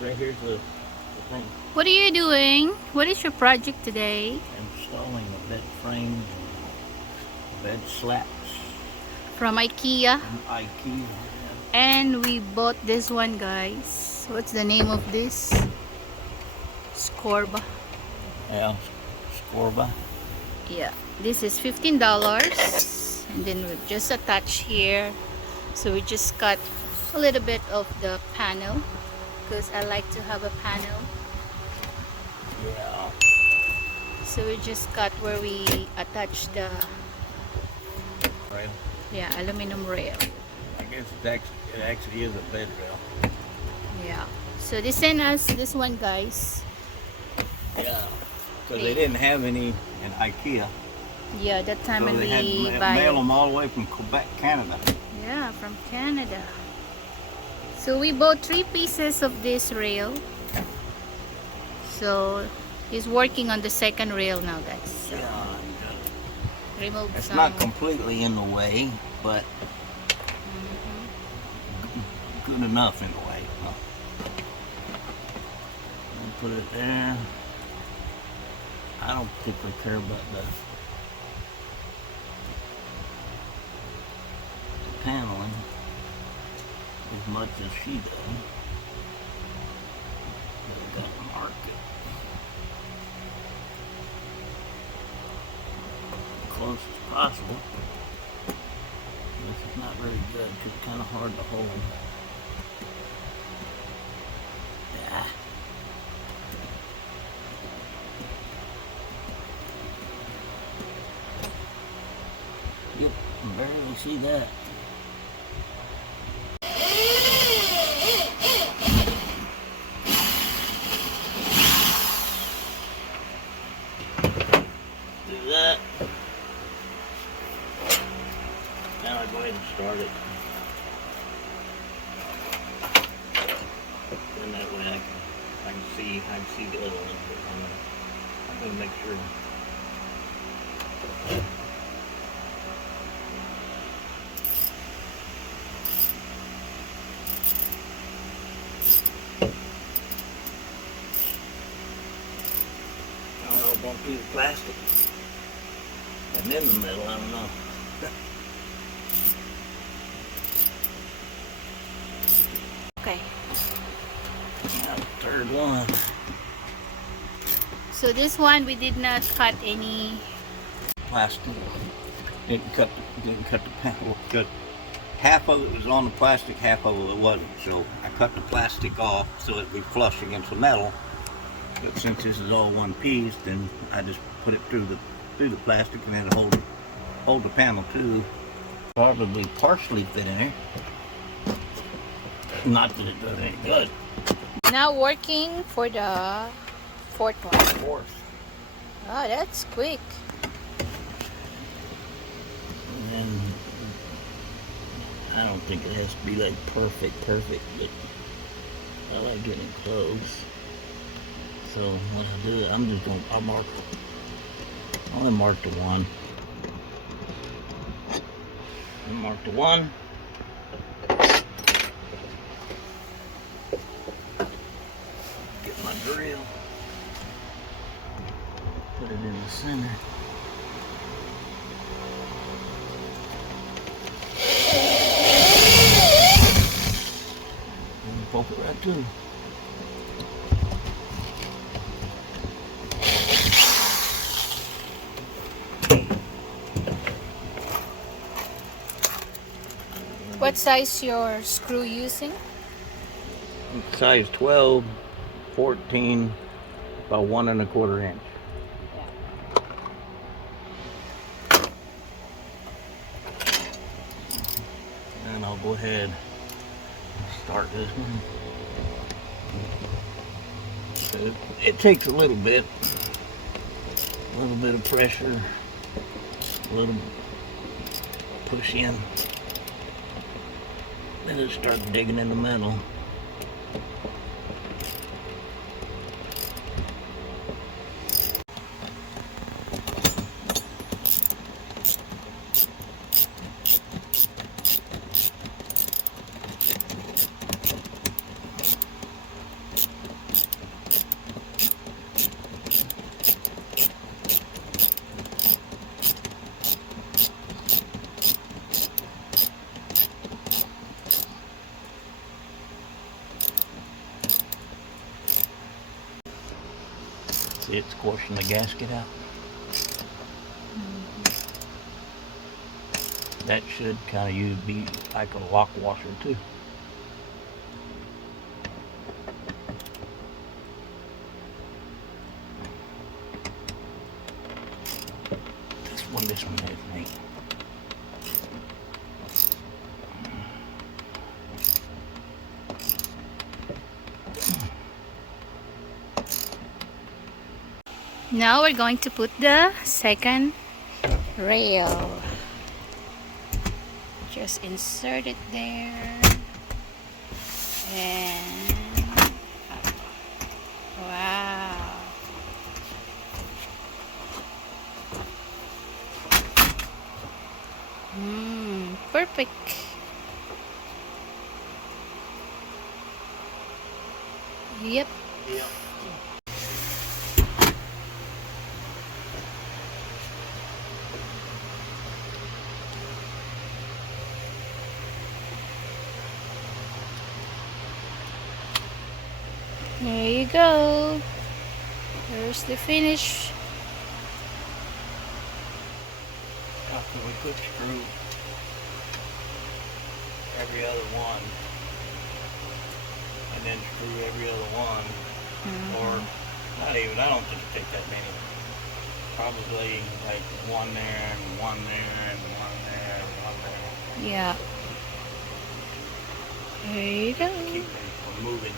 right here's the thing. What are you doing? What is your project today? Installing a bed frame, bed slats From Ikea. from Ikea. And we bought this one, guys. What's the name of this? Scorba. Yeah, Scorba. Yeah, this is $15. And then we just attach here. So we just cut a little bit of the panel because I like to have a panel. Yeah. So we just cut where we attach the Rail. aluminum rail. I guess it actually is a bed rail. Yeah. So they sent us this one, guys. Yeah. Because they didn't have any in Ikea. Yeah, that time So when they had we to buy mail it. them all the way from Quebec, Canada. Yeah, from Canada. So we bought 3 pieces of this rail. So he's working on the second rail now, guys. So Yeah. remove It's some. not completely in the way, but good enough in the way. Put it there. I don't particularly care about the paneling as much as she does. But I got to mark it as close as possible. This is not very good because it's kind of hard to hold. Yeah. Yep, I barely see that. Do that. Now I go ahead and start it. And that way I can see the other one. But I'm gonna make sure. I don't know, it won't be the plastic. And in the middle, I don't know. Okay. Now, third one. So this one we did not cut any. Plastic. Didn't cut the panel. Cut half of it was on the plastic, half of it wasn't. So I cut the plastic off so it'd be flush against the metal. But since this is all one piece, then I just put it through the plastic and then hold the panel too. Probably partially fit in there. Not that it does any good. Now working for the fourth one. Of course. Oh, that's quick. And then I don't think it has to be like perfect, but I like getting close. So what I do, I'll mark. I'm gonna mark the one. I'll mark the one. Get my drill. Put it in the center. And poke it right through. What size your screw using? Size 12, 14, about 1 1/4 inch. And I'll go ahead and start this one. It takes a little bit of pressure, a little push in. Then it starts digging in the metal. See, it's squashing the gasket out. That should kind of be like a lock washer too. This one has me. Now we're going to put the second rail. Just insert it there. And wow. Perfect. Yep. Yeah. There you go. There's the finish. After we could screw every other one, and then screw every other one, or not even, I don't think it take that many. Probably like one there, and one there, and one there, and one there. Yeah. There you go. Keep them from moving.